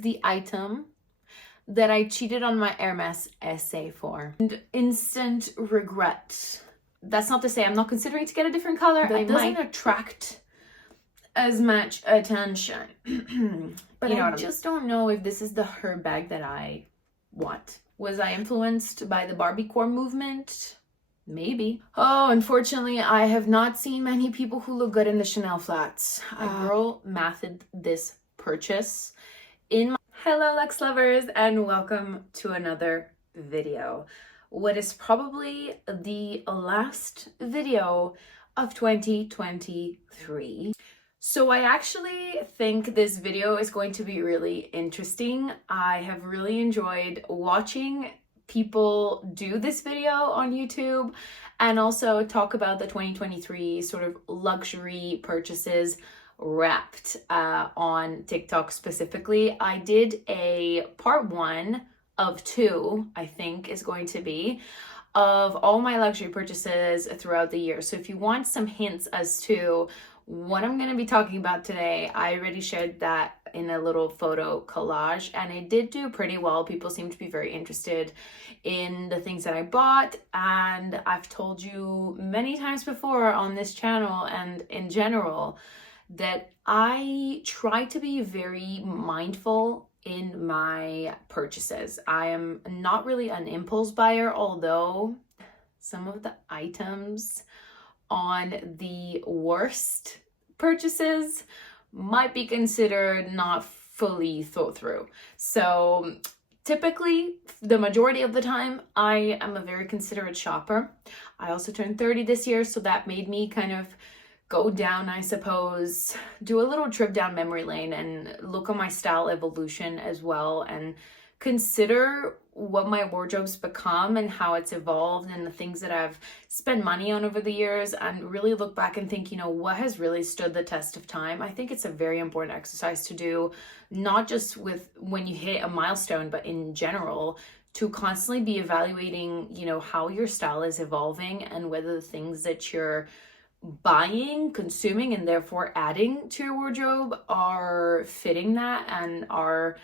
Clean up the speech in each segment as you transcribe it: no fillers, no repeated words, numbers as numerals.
The item that I cheated on my Hermès essay for. And instant regret. That's not to say I'm not considering to get a different color, but it doesn't attract as much attention. But I just don't know if this is the her bag that I want. Was I influenced by the Barbiecore movement? Maybe. Oh, unfortunately, I have not seen many people who look good in the Chanel flats. A girl mathed this purchase in my... Hello, luxe lovers, and welcome to another video. What is probably the last video of 2023. So I actually think this video is going to be really interesting. I have really enjoyed watching people do this video on YouTube and also talk about the 2023 sort of luxury purchases wrapped on TikTok specifically. I did a part 1 of 2, I think is going to be, of all my luxury purchases throughout the year. So if you want some hints as to what I'm going to be talking about today, I already shared that in a little photo collage and it did do pretty well. People seem to be very interested in the things that I bought, and I've told you many times before on this channel and in general that I try to be very mindful in my purchases. I am not really an impulse buyer, although some of the items on the worst purchases might be considered not fully thought through. So typically, the majority of the time, I am a very considerate shopper. I also turned 30 this year, so that made me kind of go down, I suppose, do a little trip down memory lane and look at my style evolution as well and consider what my wardrobe's become and how it's evolved and the things that I've spent money on over the years, and really look back and think, you know, what has really stood the test of time. I think it's a very important exercise to do, not just with when you hit a milestone, but in general, to constantly be evaluating, you know, how your style is evolving and whether the things that you're buying, consuming, and therefore adding to your wardrobe are fitting that and are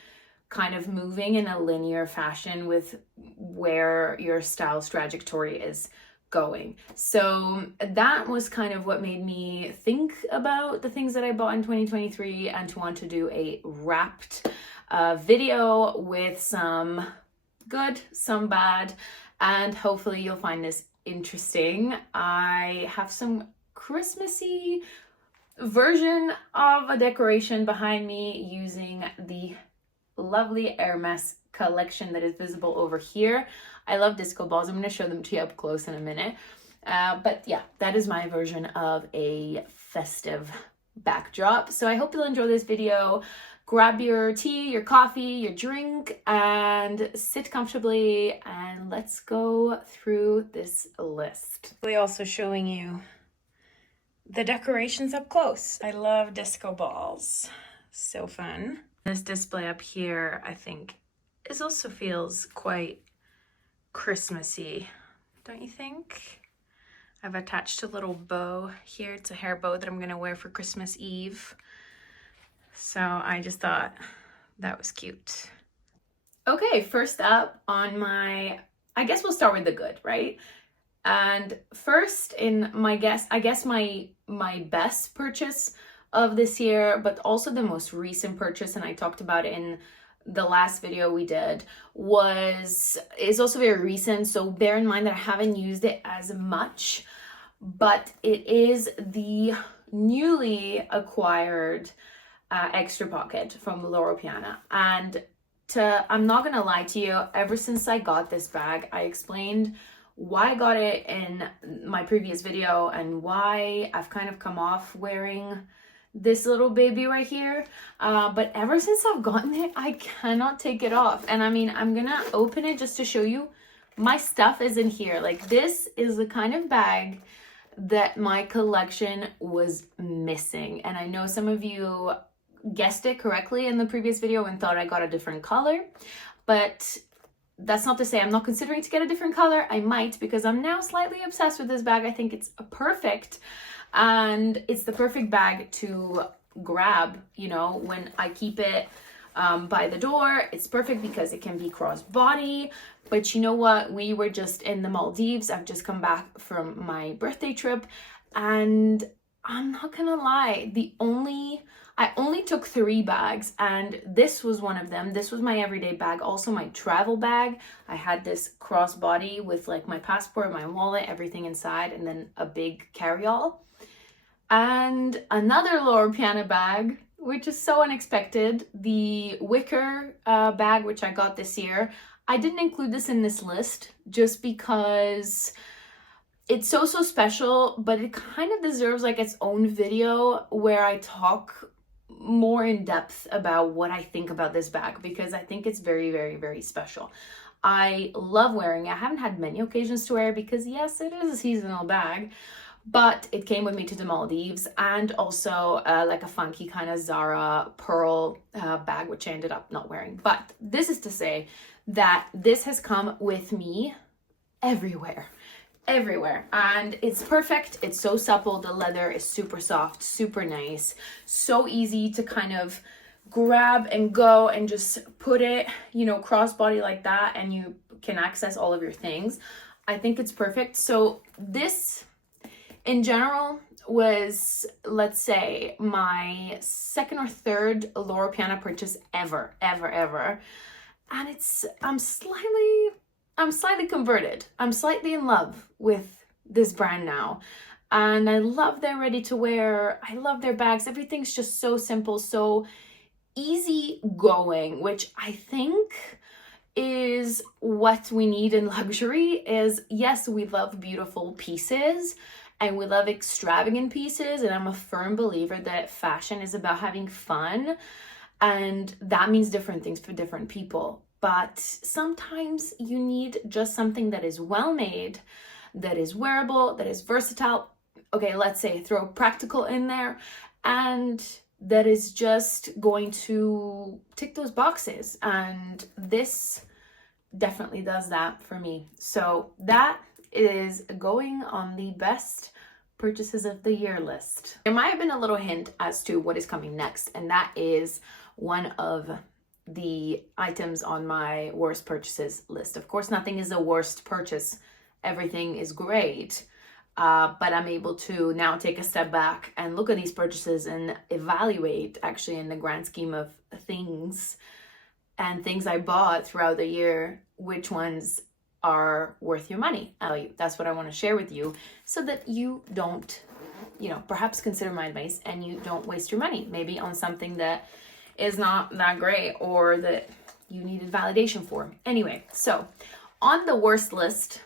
kind of moving in a linear fashion with where your style's trajectory is going. So that was kind of what made me think about the things that I bought in 2023 and to want to do a wrapped video with some good, some bad, and hopefully you'll find this interesting. I have some Christmassy version of a decoration behind me using the lovely Hermès collection that is visible over here. I love disco balls. I'm going to show them to you up close in a minute. But yeah, that is my version of a festive backdrop. So I hope you'll enjoy this video. Grab your tea, your coffee, your drink, and sit comfortably, and let's go through this list. We're also showing you the decorations up close. I love disco balls. So fun. This display up here, I think, also feels quite Christmassy, don't you think? I've attached a little bow here. It's a hair bow that I'm gonna wear for Christmas Eve. So I just thought that was cute. Okay, first up on my, I guess we'll start with the good, right? And first in my my best purchase of this year, but also the most recent purchase, and I talked about it in the last video we did, is also very recent, so bear in mind that I haven't used it as much, but it is the newly acquired extra pocket from Loro Piana. And I'm not gonna lie to you, ever since I got this bag, I explained why I got it in my previous video and why I've kind of come off wearing this little baby right here, but ever since I've gotten it, I cannot take it off. And I mean, I'm gonna open it just to show you my stuff is in here. Like, this is the kind of bag that my collection was missing, and I know some of you guessed it correctly in the previous video and thought I got a different color, but that's not to say I'm not considering to get a different color. I might, because I'm now slightly obsessed with this bag. I think it's perfect, and it's the perfect bag to grab, you know, when I keep it by the door. It's perfect because it can be crossbody. But you know what? We were just in the Maldives. I've just come back from my birthday trip, and I'm not gonna lie, I only took 3 bags, and this was one of them. This was my everyday bag, also my travel bag. I had this crossbody with like my passport, my wallet, everything inside, and then a big carry-all. And another Loro Piana bag, which is so unexpected, the wicker bag, which I got this year. I didn't include this in this list just because it's so special, but it kind of deserves like its own video where I talk more in depth about what I think about this bag, because I think it's very special. I love wearing it. I haven't had many occasions to wear it because yes, it is a seasonal bag, but it came with me to the Maldives, and also like a funky kind of Zara pearl bag, which I ended up not wearing. But this is to say that this has come with me everywhere, and it's perfect. It's so supple. The leather is super soft, super nice, so easy to kind of grab and go and just put it, you know, crossbody like that, and you can access all of your things. I think it's perfect. So this in general was, let's say, my second or third Loro Piana purchase ever. And I'm slightly converted. I'm slightly in love with this brand now. And I love their ready to wear. I love their bags. Everything's just so simple, so easy going, which I think is what we need in luxury. Is yes, we love beautiful pieces and we love extravagant pieces. And I'm a firm believer that fashion is about having fun. And that means different things for different people. But sometimes you need just something that is well made, that is wearable, that is versatile. Okay, let's say throw practical in there, and that is just going to tick those boxes. And this definitely does that for me. So that is going on the best purchases of the year list. There might have been a little hint as to what is coming next, and that is one of the items on my worst purchases list. Of course, nothing is a worst purchase. Everything is great. But I'm able to now take a step back and look at these purchases and evaluate, actually, in the grand scheme of things and things I bought throughout the year, which ones are worth your money. That's what I want to share with you, so that you don't, perhaps consider my advice and you don't waste your money, maybe on something that is not that great or that you needed validation for. Anyway, so on the worst list,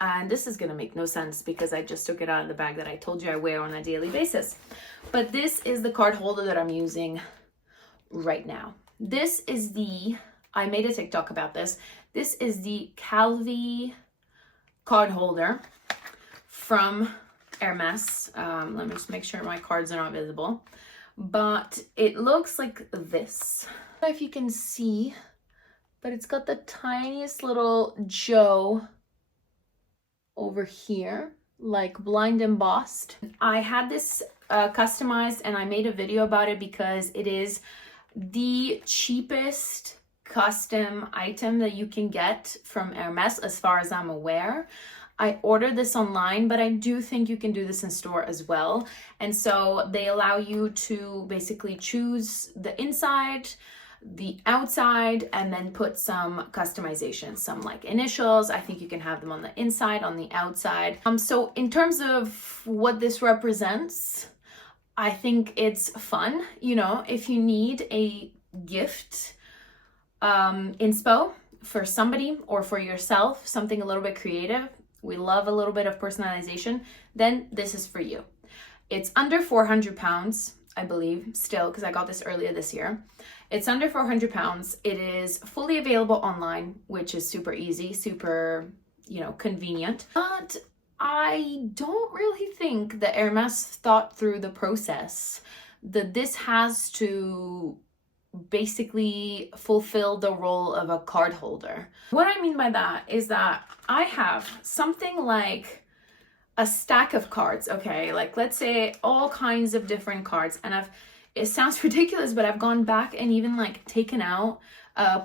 and this is gonna make no sense because I just took it out of the bag that I told you I wear on a daily basis, but this is the card holder that I'm using right now. This is I made a TikTok about this. This is the Calvi card holder from Hermès. Let me just make sure my cards are not visible. But it looks like this. I don't know if you can see, but it's got the tiniest little Joe over here, like blind embossed. I had this customized, and I made a video about it because it is the cheapest custom item that you can get from Hermès, as far as I'm aware. I ordered this online, but I do think you can do this in store as well. And so they allow you to basically choose the inside, the outside, and then put some customization, some like initials. I think you can have them on the inside, on the outside. So in terms of what this represents, I think it's fun. If you need a gift inspo for somebody or for yourself, something a little bit creative, we love a little bit of personalization, then this is for you. It's under 400 pounds, I believe, still, because I got this earlier this year. It's under 400 pounds. It is fully available online, which is super easy, super, convenient. But I don't really think that Hermès thought through the process that this has to basically fulfill the role of a card holder. What I mean by that is that I have something like a stack of cards, okay? Like, let's say all kinds of different cards, and I've It sounds ridiculous, but I've gone back and even like taken out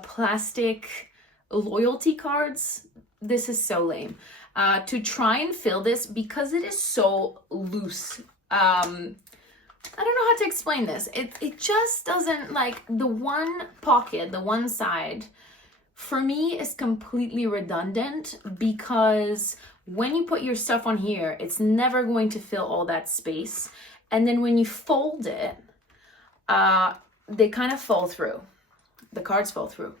plastic loyalty cards. This is so lame. To try and fill this, because it is so loose. I don't know how to explain this. It just doesn't, like, the one pocket, the one side, for me is completely redundant, because when you put your stuff on here, it's never going to fill all that space. And then when you fold it, they kind of fall through. The cards fall through.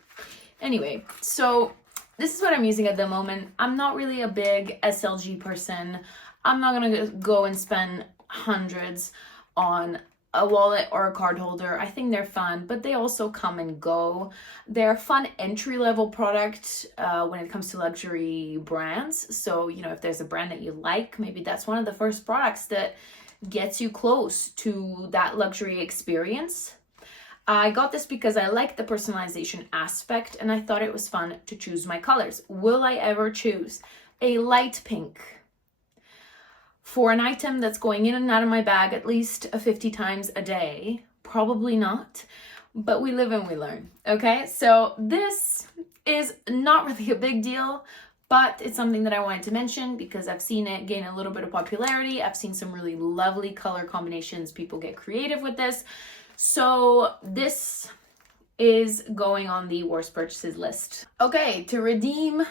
Anyway, so this is what I'm using at the moment. I'm not really a big SLG person. I'm not gonna go and spend hundreds on a wallet or a card holder. I think they're fun, but they also come and go. They're a fun entry-level product when it comes to luxury brands. So, you know, if there's a brand that you like, maybe that's one of the first products that gets you close to that luxury experience. I got this because I like the personalization aspect, and I thought it was fun to choose my colors. Will I ever choose a light pink for an item that's going in and out of my bag at least 50 times a day? Probably not, but we live and we learn, okay? So this is not really a big deal, but it's something that I wanted to mention because I've seen it gain a little bit of popularity. I've seen some really lovely color combinations. People get creative with this. So this is going on the worst purchases list. Okay, to redeem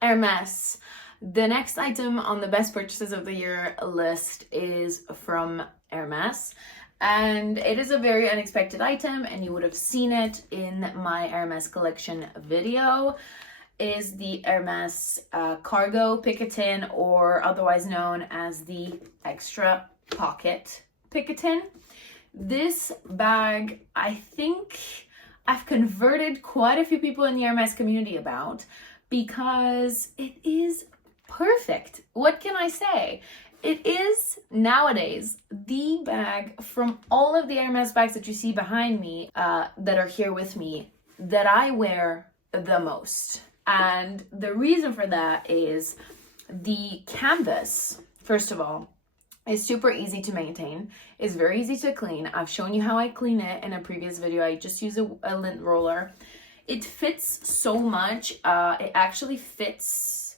Hermès, the next item on the best purchases of the year list is from Hermès. And it is a very unexpected item, and you would have seen it in my Hermès collection video. Is the Hermès cargo picotin, or otherwise known as the extra pocket picotin. This bag, I think I've converted quite a few people in the Hermès community about, because it is perfect. What can I say? It is nowadays the bag from all of the Hermès bags that you see behind me that are here with me that I wear the most. And the reason for that is the canvas, first of all, is super easy to maintain. It's very easy to clean. I've shown you how I clean it in a previous video. I just use a lint roller. It fits so much. It actually fits,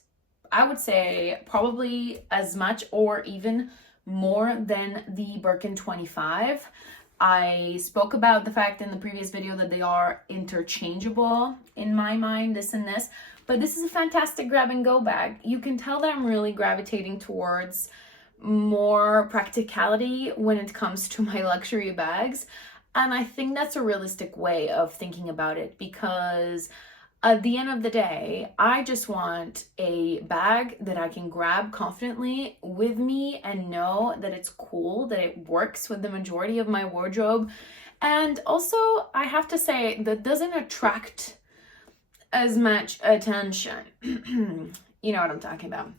I would say, probably as much or even more than the Birkin 25. I spoke about the fact in the previous video that they are interchangeable in my mind, this and this, but this is a fantastic grab and go bag. You can tell that I'm really gravitating towards more practicality when it comes to my luxury bags. And I think that's a realistic way of thinking about it, because at the end of the day, I just want a bag that I can grab confidently with me and know that it's cool, that it works with the majority of my wardrobe. And also, I have to say, that doesn't attract as much attention. You know what I'm talking about.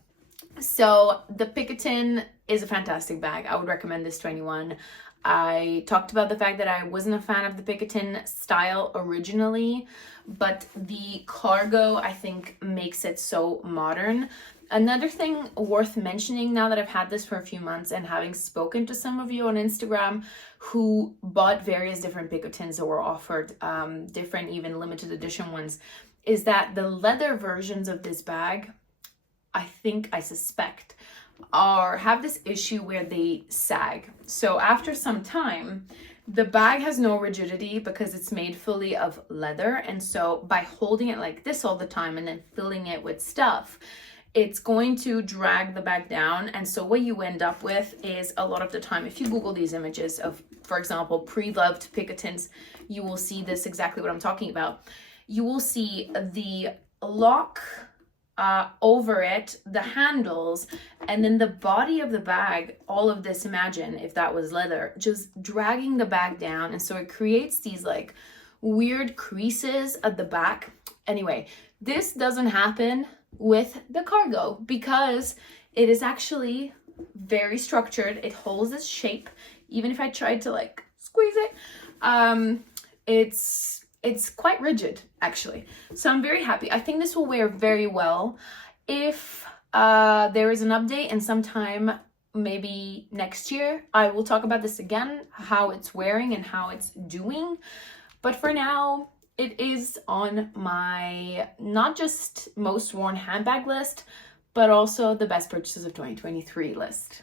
So the picotin is a fantastic bag. I would recommend this to anyone. I talked about the fact that I wasn't a fan of the picotin style originally, but the cargo, I think, makes it so modern. Another thing worth mentioning, now that I've had this for a few months and having spoken to some of you on Instagram who bought various different picotins that were offered, different even limited edition ones, is that the leather versions of this bag, I suspect, have this issue where they sag. So after some time, the bag has no rigidity because it's made fully of leather. And so by holding it like this all the time and then filling it with stuff, it's going to drag the bag down. And so what you end up with is, a lot of the time, if you Google these images of, for example, pre-loved picotins, you will see this, exactly what I'm talking about. You will see the lock over it, the handles, and then the body of the bag, all of this, imagine if that was leather, just dragging the bag down. And so it creates these like weird creases at the back. Anyway, this doesn't happen with the cargo because it is actually very structured. It holds its shape. Even if I tried to like squeeze it, it's quite rigid, actually. So I'm very happy. I think this will wear very well. If there is an update and sometime maybe next year I will talk about this again, how it's wearing and how it's doing. But for now, it is on my not just most worn handbag list, but also the best purchases of 2023 list.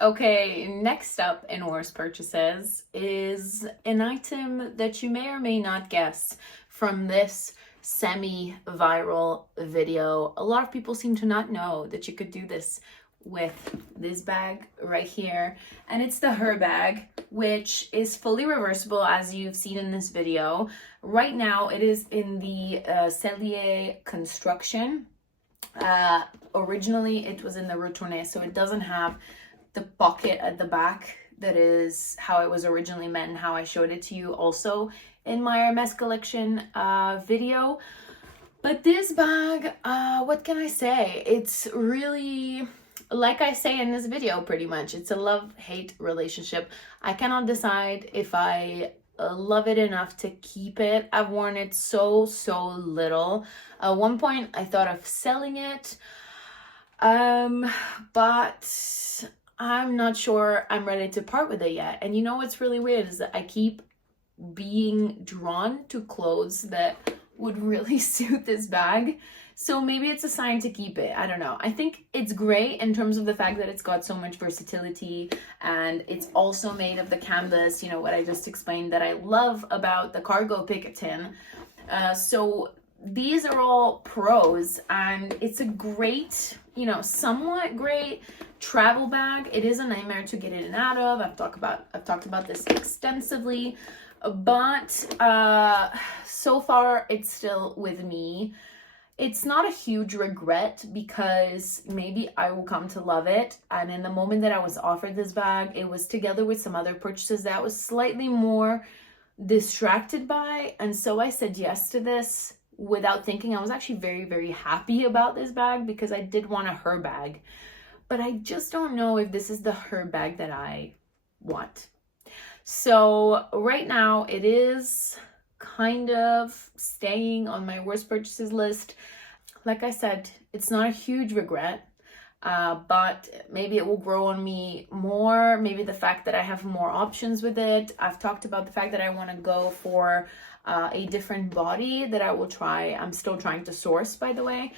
Okay, next up in worst purchases is an item that you may or may not guess from this semi-viral video. A lot of people seem to not know that you could do this with this bag right here, and it's the Her bag, which is fully reversible, as you've seen in this video. Right now it is in the Cellier construction. Originally it was in the retourné, so it doesn't have the pocket at the back. That is how it was originally meant and how I showed it to you also in my Hermès collection video. But this bag, what can I say? It's really, like I say in this video, pretty much, it's a love-hate relationship. I cannot decide if I love it enough to keep it. I've worn it so little. At one point, I thought of selling it, but I'm not sure I'm ready to part with it yet. And you know what's really weird is that I keep being drawn to clothes that would really suit this bag. So maybe it's a sign to keep it. I don't know. I think it's great in terms of the fact that it's got so much versatility, and it's also made of the canvas, you know, what I just explained that I love about the cargo Picatin. So these are all pros, and it's a great, you know, somewhat great travel bag. It is a nightmare to get in and out of. I've talked about this extensively, but so far it's still with me. It's not a huge regret because maybe I will come to love it. And in the moment that I was offered this bag, it was together with some other purchases that I was slightly more distracted by. And so I said yes to this without thinking. I was actually very happy about this bag because I did want a Her bag. But I just don't know if this is the Her bag that I want. So right now it is kind of staying on my worst purchases list. Like I said, it's not a huge regret, but maybe it will grow on me more. Maybe the fact that I have more options with it. I've talked about the fact that I want to go for a different body that I will try. I'm still trying to source, by the way,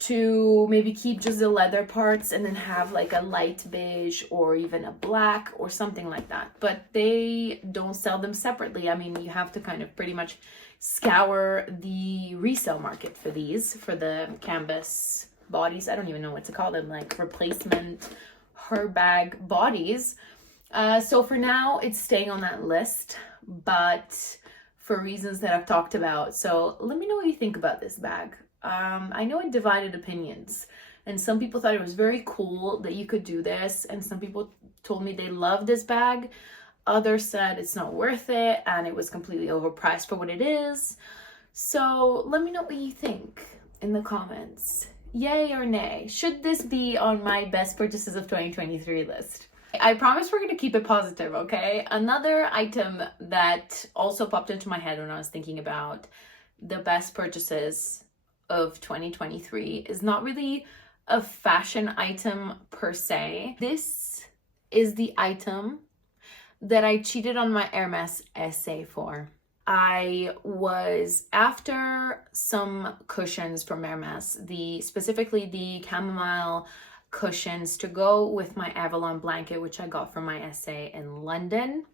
to maybe keep just the leather parts and then have like a light beige or even a black or something like that. But they don't sell them separately. I mean, you have to kind of pretty much scour the resale market for these, for the canvas bodies. I don't even know what to call them, like replacement Her bag bodies. So for now, it's staying on that list, but for reasons that I've talked about. So let me know what you think about this bag. I know it divided opinions, and some people thought it was very cool that you could do this, and some people told me they love this bag. Others said it's not worth it and it was completely overpriced for what it is. So let me know what you think in the comments. Yay or nay? Should this be on my best purchases of 2023 list? I promise we're going to keep it positive, okay? Another item that also popped into my head when I was thinking about the best purchases of 2023 is not really a fashion item per se. This is the item that I cheated on my Hermès essay for. I was after some cushions from Hermès, specifically the chamomile cushions to go with my Avalon blanket, which I got from my essay in London.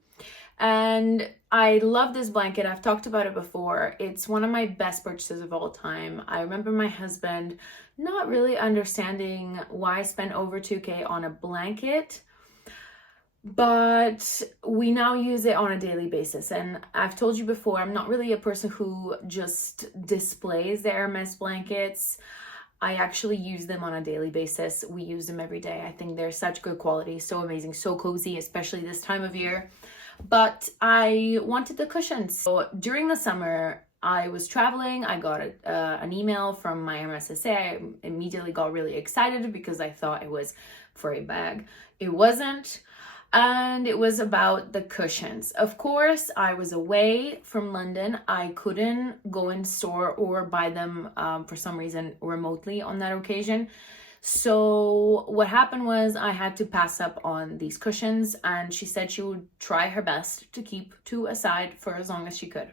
And I love this blanket. I've talked about it before. It's one of my best purchases of all time. I remember my husband not really understanding why I spent over 2K on a blanket, but we now use it on a daily basis. And I've told you before, I'm not really a person who just displays the Hermès blankets. I actually use them on a daily basis. We use them every day. I think they're such good quality, so amazing, so cozy, especially this time of year. But I wanted the cushions. So during the summer, I was traveling. I got an email from my Hermès SA. I immediately got really excited because I thought it was for a bag. It wasn't. And it was about the cushions. Of course, I was away from London. I couldn't go in store or buy them for some reason remotely on that occasion. So what happened was I had to pass up on these cushions, and she said she would try her best to keep 2 aside for as long as she could.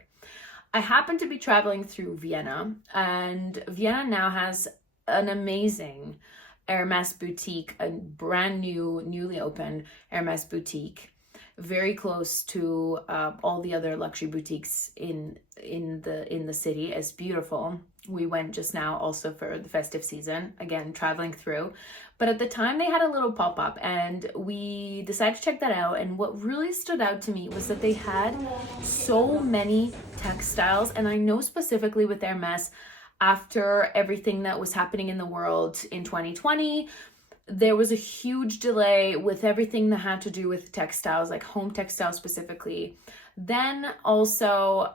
I happened to be traveling through Vienna, and Vienna now has an amazing Hermès boutique, a brand new, newly opened Hermès boutique, very close to all the other luxury boutiques in the city. It's beautiful. We went just now also for the festive season, again traveling through, but at the time they had a little pop-up and we decided to check that out. And what really stood out to me was that they had so many textiles, and I know specifically with Hermès, after everything that was happening in the world in 2020, there was a huge delay with everything that had to do with textiles, like home textiles specifically. Then also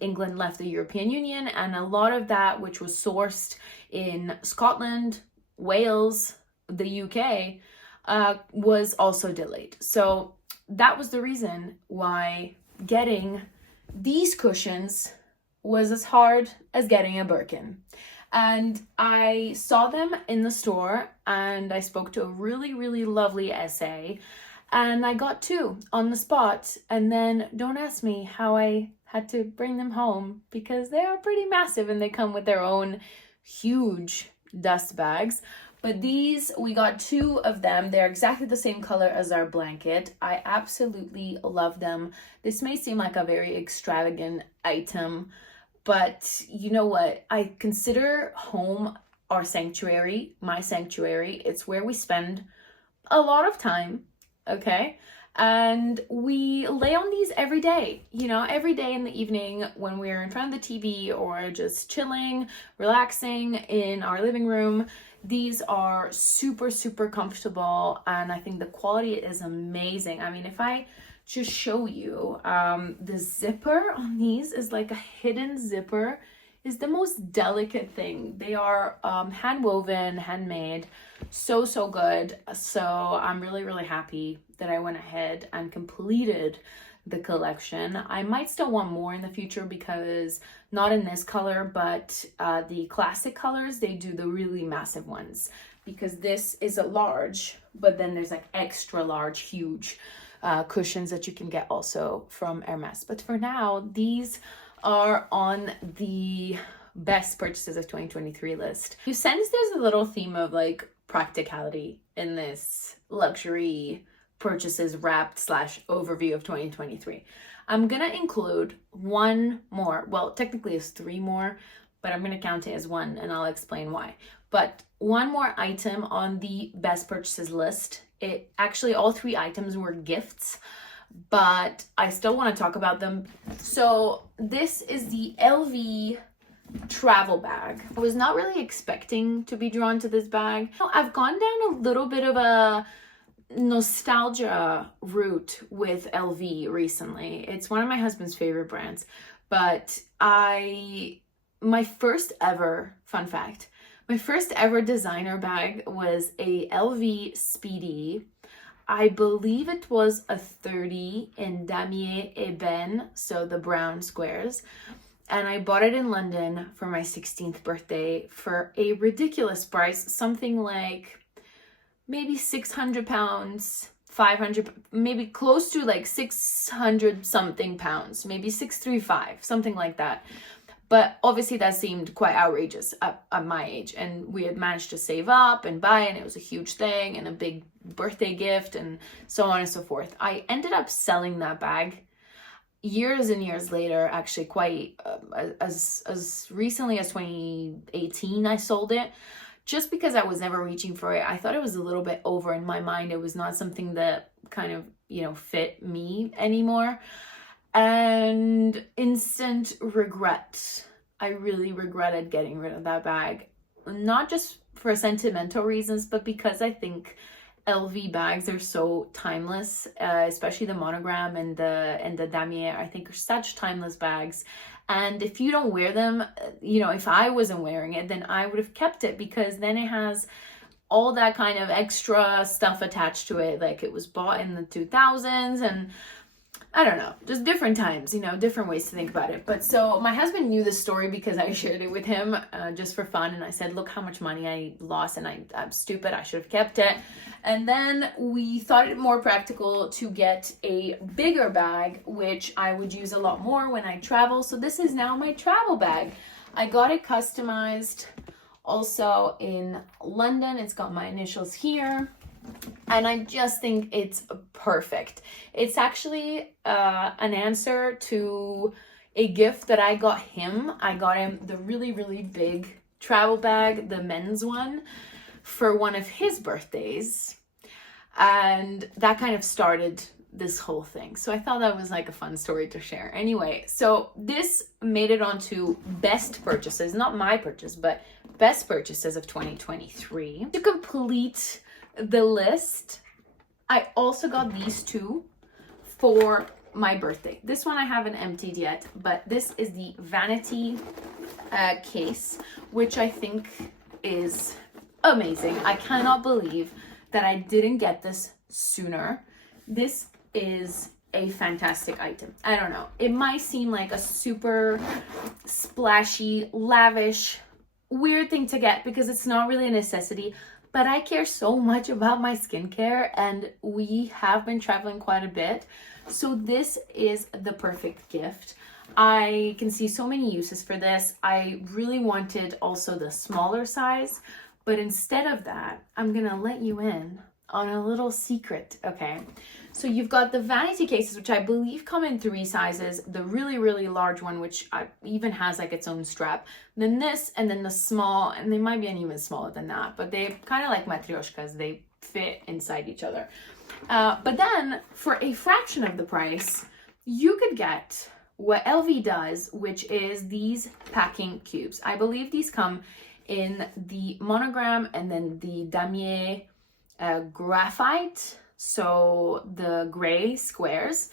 England left the European Union, and a lot of that, which was sourced in Scotland, Wales, the UK, was also delayed. So that was the reason why getting these cushions was as hard as getting a Birkin. And I saw them in the store, and I spoke to a really, really lovely SA, and I got 2 on the spot. And then don't ask me how I had to bring them home, because they are pretty massive and they come with their own huge dust bags. But these, we got 2 of them. They're exactly the same color as our blanket. I absolutely love them. This may seem like a very extravagant item, but you know what? I consider home our sanctuary, my sanctuary. It's where we spend a lot of time, okay? And we lay on these every day, every day in the evening when we're in front of the TV or just chilling, relaxing in our living room. These are super, super comfortable, and I think the quality is amazing. I mean, if I just show you, the zipper on these is like a hidden zipper. Is the most delicate thing. They are hand woven, handmade, so good. So I'm really, really happy that I went ahead and completed the collection. I might still want more in the future, because not in this color, but the classic colors, they do the really massive ones, because this is a large, but then there's like extra large, huge cushions that you can get also from Hermès. But for now, these are on the best purchases of 2023 list. You sense there's a little theme of like practicality in this luxury purchases wrapped / overview of 2023. I'm gonna include one more, well technically it's 3 more, but I'm gonna count it as 1 and I'll explain why. But one more item on the best purchases list. It actually, all 3 items were gifts, but I still want to talk about them. So this is the LV travel bag. I was not really expecting to be drawn to this bag. I've gone down a little bit of a nostalgia route with LV recently. It's one of my husband's favorite brands, but my first ever, fun fact, my first ever designer bag was a LV Speedy. I believe it was a 30 in damier ébène, so the brown squares. And I bought it in London for my 16th birthday for a ridiculous price, something like maybe 600 pounds, 500, maybe close to like 600 something pounds, maybe 635, something like that. But obviously that seemed quite outrageous at my age, and we had managed to save up and buy it, and it was a huge thing and a big birthday gift and so on and so forth. I ended up selling that bag years and years later, actually quite as recently as 2018 I sold it, just because I was never reaching for it. I thought it was a little bit over in my mind. It was not something that kind of fit me anymore. And instant regret. I really regretted getting rid of that bag, not just for sentimental reasons, but because I think LV bags are so timeless, especially the monogram and the damier. I think are such timeless bags, and if you don't wear them, if I wasn't wearing it, then I would have kept it, because then it has all that kind of extra stuff attached to it, like it was bought in the 2000s, and I don't know, just different times, you know, different ways to think about it. But so my husband knew this story because I shared it with him just for fun. And I said, look how much money I lost, and I'm stupid. I should have kept it. And then we thought it more practical to get a bigger bag, which I would use a lot more when I travel. So this is now my travel bag. I got it customized also in London. It's got my initials here. And I just think it's perfect. It's actually an answer to a gift that I got him. I got him the really, really big travel bag, the men's one, for one of his birthdays. And that kind of started this whole thing. So I thought that was like a fun story to share. Anyway, so this made it onto best purchases, not my purchase, but best purchases of 2023. To complete the list, I also got these two for my birthday. This one I haven't emptied yet, but this is the vanity case, which I think is amazing. I cannot believe that I didn't get this sooner. This is a fantastic item. I don't know, it might seem like a super splashy, lavish, weird thing to get because it's not really a necessity. But I care so much about my skincare, and we have been traveling quite a bit. So this is the perfect gift. I can see so many uses for this. I really wanted also the smaller size, but instead of that, I'm gonna let you in on a little secret, okay? So you've got the vanity cases, which I believe come in 3 sizes. The really, really large one, which even has like its own strap. Then this, and then the small, and they might be even smaller than that, but they're kind of like matryoshkas. They fit inside each other. But then for a fraction of the price, you could get what LV does, which is these packing cubes. I believe these come in the monogram and then the damier graphite, so the gray squares,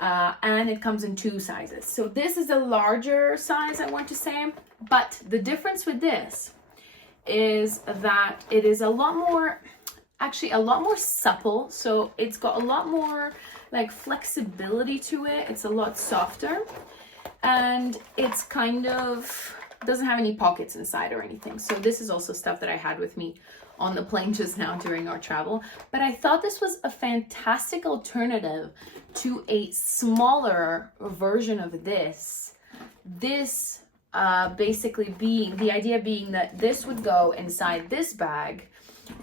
and it comes in 2 sizes. So this is a larger size, I want to say, but the difference with this is that it is a lot more supple. So it's got a lot more like flexibility to it. It's a lot softer, and it's kind of doesn't have any pockets inside or anything. So this is also stuff that I had with me on the plane just now during our travel. But I thought this was a fantastic alternative to a smaller version of this. This basically being, the idea being that this would go inside this bag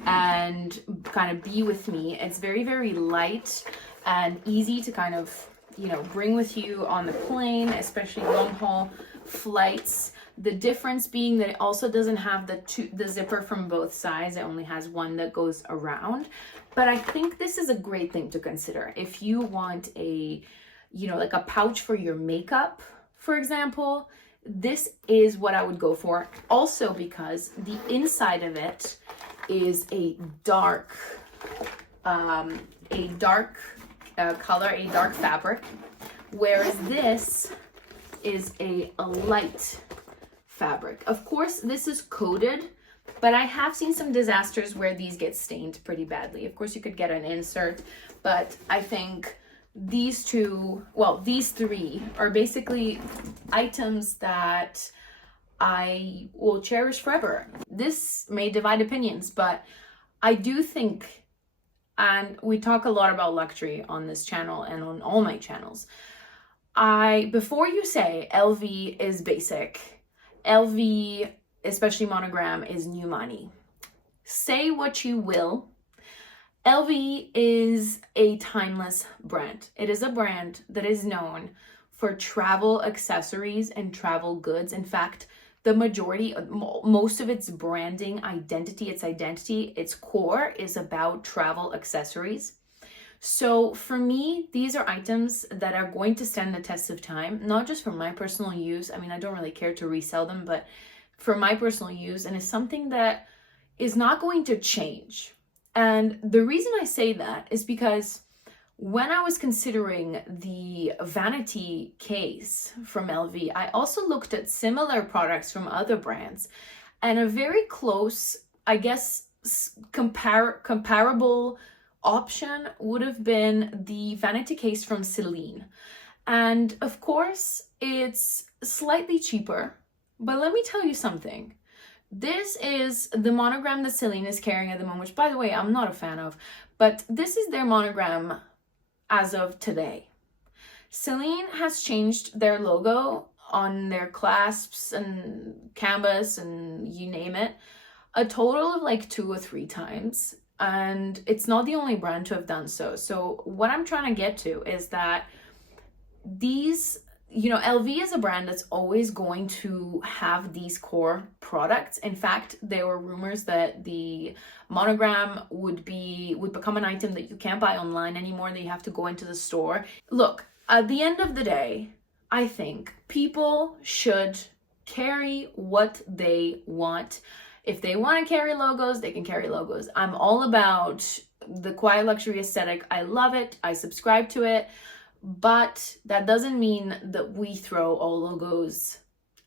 and kind of be with me. It's very, very light and easy to kind of, you know, bring with you on the plane, especially long haul flights. The difference being that it also doesn't have the zipper from both sides. It only has one that goes around. But I think this is a great thing to consider if you want a, you know, like a pouch for your makeup, for example. This is what I would go for. Also because the inside of it is a dark color, a dark fabric, whereas this is a light fabric. Of course, this is coated, but I have seen some disasters where these get stained pretty badly. Of course, you could get an insert, but I think these 3 are basically items that I will cherish forever. This may divide opinions, but I do think, and we talk a lot about luxury on this channel and on all my channels, before you say LV is basic, LV, especially monogram, is new money. Say what you will. LV is a timeless brand. It is a brand that is known for travel accessories and travel goods. In fact, the majority, most of its branding identity, its core is about travel accessories. So for me, these are items that are going to stand the test of time, not just for my personal use. I mean, I don't really care to resell them, but for my personal use, and it's something that is not going to change. And the reason I say that is because when I was considering the vanity case from LV, I also looked at similar products from other brands, and a very close, I guess, comparable option would have been the vanity case from Celine. And of course, it's slightly cheaper, but let me tell you something. This is the monogram that Celine is carrying at the moment, which, by the way, I'm not a fan of, but this is their monogram as of today. Celine has changed their logo on their clasps and canvas and you name it a total of like 2 or 3 times, and it's not the only brand to have done so. So what I'm trying to get to is that these, you know, LV is a brand that's always going to have these core products. In fact, there were rumors that the monogram would become an item that you can't buy online anymore, that you have to go into the store. Look, at the end of the day, I think people should carry what they want. If they want to carry logos, they can carry logos. I'm all about the quiet luxury aesthetic. I love it. I subscribe to it. But that doesn't mean that we throw all logos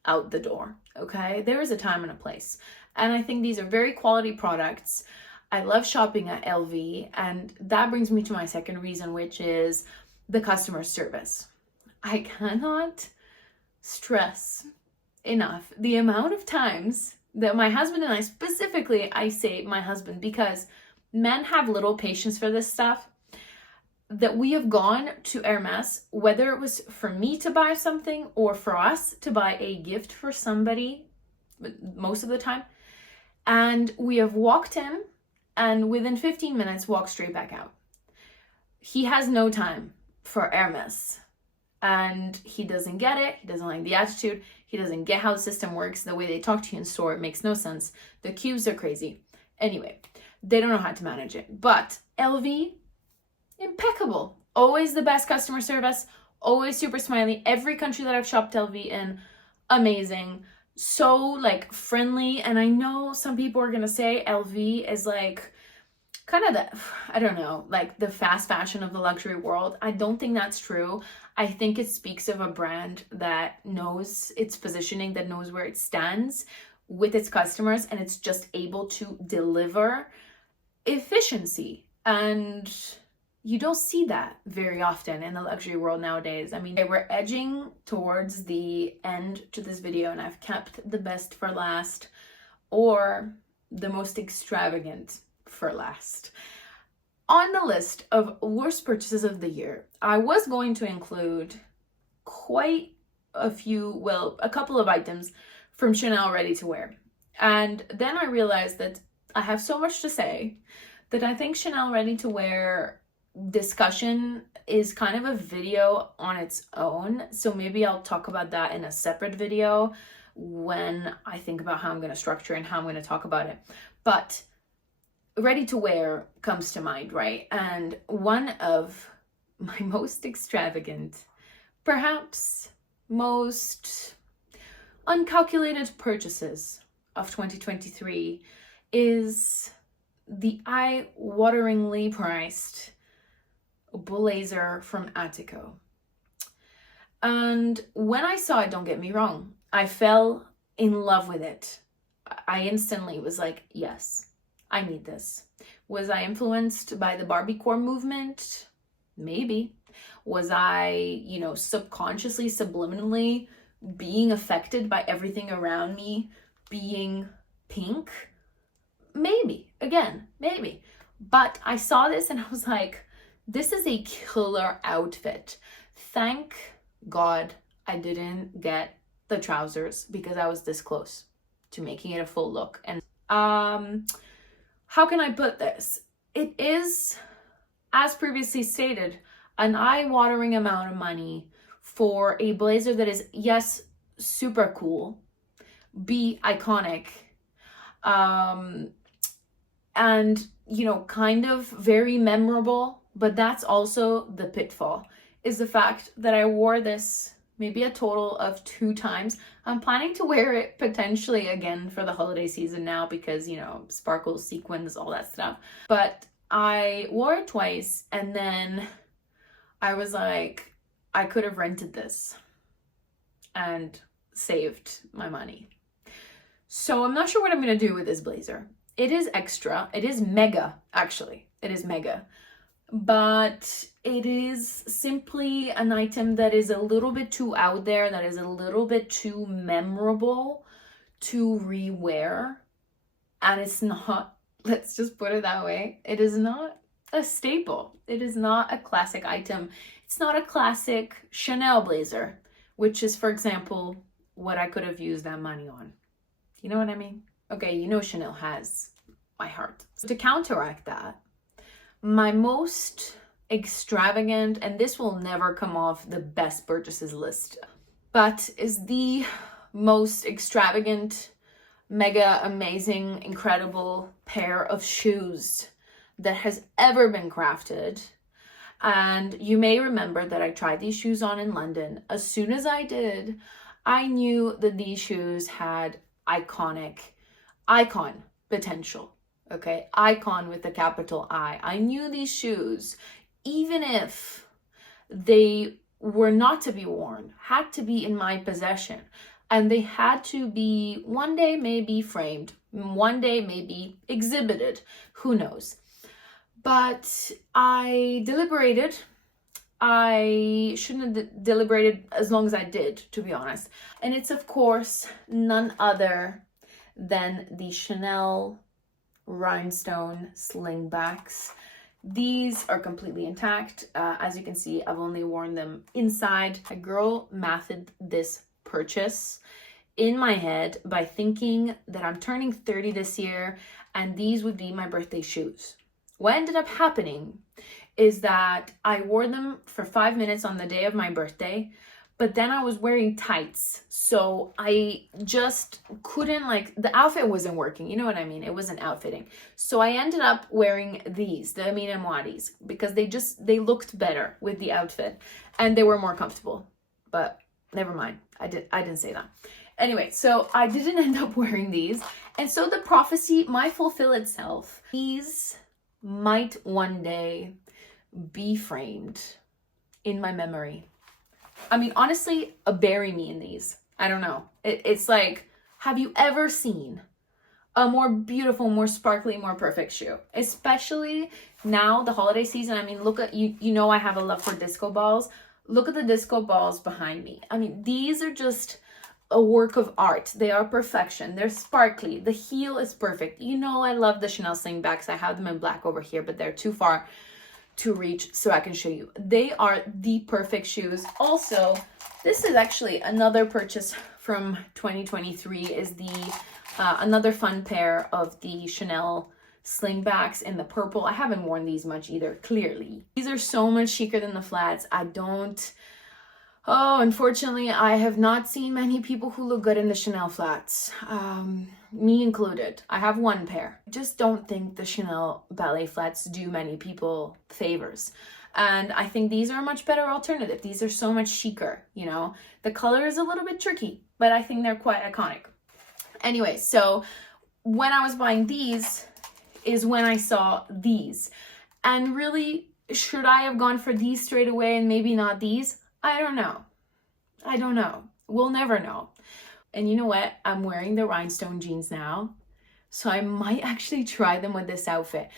out the door, okay? There is a time and a place. And I think these are very quality products. I love shopping at LV. And that brings me to my second reason, which is the customer service. I cannot stress enough the amount of times that my husband and I, specifically, I say my husband because men have little patience for this stuff, that we have gone to Hermès, whether it was for me to buy something or for us to buy a gift for somebody, most of the time, and we have walked in and within 15 minutes walked straight back out. He has no time for Hermès. And he doesn't get it. He doesn't like the attitude. He doesn't get how the system works. The way they talk to you in store, it makes no sense. The queues are crazy. Anyway, they don't know how to manage it. But LV, impeccable. Always the best customer service. Always super smiley. Every country that I've shopped LV in, amazing. So like friendly. And I know some people are going to say LV is like kind of the, I don't know, like the fast fashion of the luxury world. I don't think that's true. I think it speaks of a brand that knows its positioning, that knows where it stands with its customers, and it's just able to deliver efficiency. And you don't see that very often in the luxury world nowadays. I mean, we're edging towards the end to this video, and I've kept the best for last, or the most extravagant for last. On the list of worst purchases of the year, I was going to include quite a couple of items from Chanel ready to wear. And then I realized that I have so much to say that I think Chanel ready to wear discussion is kind of a video on its own. So maybe I'll talk about that in a separate video when I think about how I'm going to structure and how I'm going to talk about it. But ready to wear comes to mind, right? And one of my most extravagant, perhaps most uncalculated purchases of 2023 is the eye-wateringly priced blazer from Attico. And when I saw it, don't get me wrong, I fell in love with it. I instantly was like, yes, I need this. Was I influenced by the Barbiecore movement? Maybe. Was I, subconsciously, subliminally being affected by everything around me being pink? Maybe. Again, maybe. But I saw this and I was like, this is a killer outfit. Thank God I didn't get the trousers because I was this close to making it a full look. And how can I put this? It is, as previously stated, an eye-watering amount of money for a blazer that is, yes, super cool, B, iconic, and, kind of very memorable. But that's also the pitfall, is the fact that I wore this maybe a total of 2 times. I'm planning to wear it potentially again for the holiday season now because, sparkles, sequins, all that stuff. But I wore it twice and then I was like, I could have rented this and saved my money. So I'm not sure what I'm going to do with this blazer. It is extra. It is mega, actually. It is mega. but it is simply an item that is a little bit too out there, that is a little bit too memorable to rewear. And it's not, let's just put it that way, it is not a staple. It is not a classic item. It's not a classic Chanel blazer, which is, for example, what I could have used that money on. You know what I mean? Okay, you know Chanel has my heart. So to counteract that, my most extravagant, and this will never come off the best purchases list, but is the most extravagant, mega amazing, incredible pair of shoes that has ever been crafted. And you may remember that I tried these shoes on in London. As soon as I did, I knew that these shoes had icon potential. Okay, icon with a capital I. I knew these shoes, even if they were not to be worn, had to be in my possession. And they had to be one day maybe framed, one day maybe exhibited, who knows. But I deliberated. I shouldn't have deliberated as long as I did, to be honest. And it's, of course, none other than the Chanel rhinestone slingbacks. These are completely intact. As you can see, I've only worn them inside. A girl mathed this purchase in my head by thinking that I'm turning 30 this year and these would be my birthday shoes. What ended up happening is that I wore them for 5 minutes on the day of my birthday, but then I was wearing tights. So I just couldn't, like, the outfit wasn't working. You know what I mean? It wasn't outfitting. So I ended up wearing these, the Amina Mwadis, because they looked better with the outfit and they were more comfortable. But never mind. I didn't say that. Anyway, so I didn't end up wearing these. And so the prophecy might fulfill itself. These might one day be framed in my memory. I mean, honestly, bury me in these. I don't know. It's like, have you ever seen a more beautiful, more sparkly, more perfect shoe? Especially now, the holiday season. I mean, look at, you know I have a love for disco balls. Look at the disco balls behind me. I mean, these are just a work of art. They are perfection. They're sparkly. The heel is perfect. You know I love the Chanel slingbacks. I have them in black over here, but they're too far to reach so I can show you. They are the perfect shoes. Also, this is actually another purchase from 2023, is the another fun pair of the Chanel slingbacks in the purple. I haven't worn these much either, clearly. These are so much chicer than the flats. Unfortunately, I have not seen many people who look good in the Chanel flats, me included. I have one pair. I just don't think the Chanel ballet flats do many people favors. And I think these are a much better alternative. These are so much chicer, you know. The color is a little bit tricky, but I think they're quite iconic. Anyway, so when I was buying these is when I saw these. And really, should I have gone for these straight away and maybe not these? I don't know. We'll never know. And you know what? I'm wearing the rhinestone jeans now, so I might actually try them with this outfit.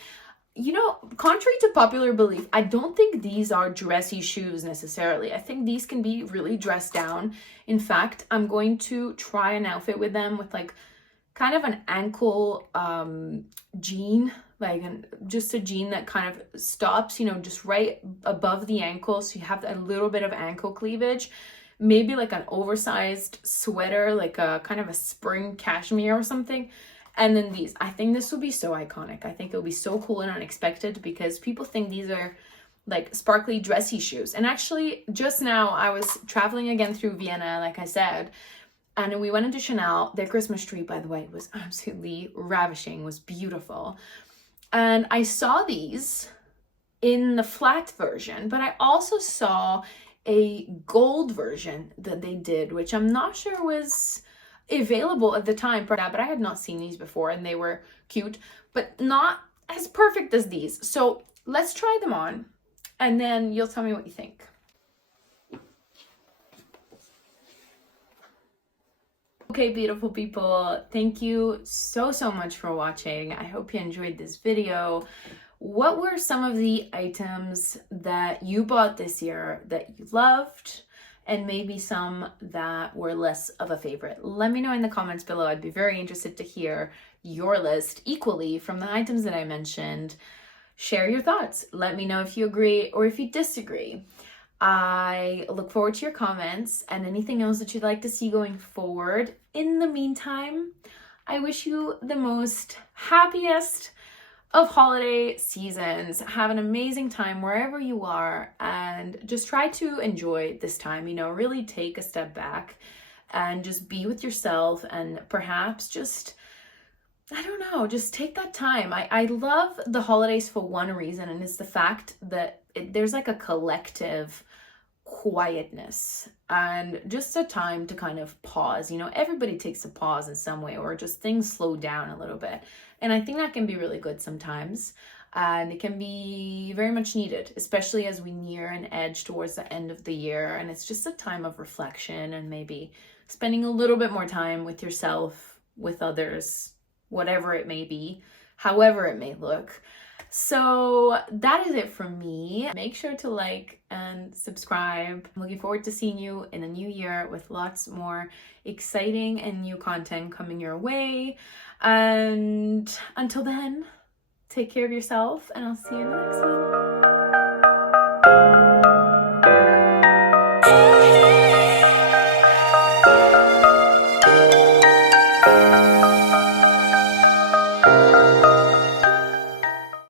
You know, contrary to popular belief, I don't think these are dressy shoes necessarily. I think these can be really dressed down. In fact, I'm going to try an outfit with them with like kind of an ankle jean, like just a jean that kind of stops, you know, just right above the ankle, so you have a little bit of ankle cleavage. Maybe like an oversized sweater, like a kind of a spring cashmere or something. And then these, I think this will be so iconic. I think it'll be so cool and unexpected because people think these are like sparkly dressy shoes. And actually just now I was traveling again through Vienna, like I said, and we went into Chanel. Their Christmas tree, by the way, was absolutely ravishing, was beautiful. And I saw these in the flat version, but I also saw a gold version that they did, which I'm not sure was available at the time, but I had not seen these before and they were cute, but not as perfect as these. So let's try them on and then you'll tell me what you think. Okay, beautiful people, thank you so much for watching. I hope you enjoyed this video. what were some of the items that you bought this year that you loved, and maybe some that were less of a favorite? Let me know in the comments below. I'd be very interested to hear your list equally from the items that I mentioned. Share your thoughts. Let me know if you agree or if you disagree. I look forward to your comments and anything else that you'd like to see going forward. In the meantime, I wish you the most happiest of holiday seasons. Have an amazing time wherever you are, and just try to enjoy this time, you know, really take a step back and just be with yourself, and perhaps just, I don't know, just take that time. I love the holidays for one reason, and it's the fact that there's like a collective quietness and just a time to kind of pause. You know, everybody takes a pause in some way, or just things slow down a little bit. And I think that can be really good sometimes. And it can be very much needed, especially as we near an edge towards the end of the year. And it's just a time of reflection and maybe spending a little bit more time with yourself, with others, whatever it may be, however it may look. So that is it from me. Make sure to like and subscribe. I'm looking forward to seeing you in the new year with lots more exciting and new content coming your way. And until then, take care of yourself, and I'll see you in the next one.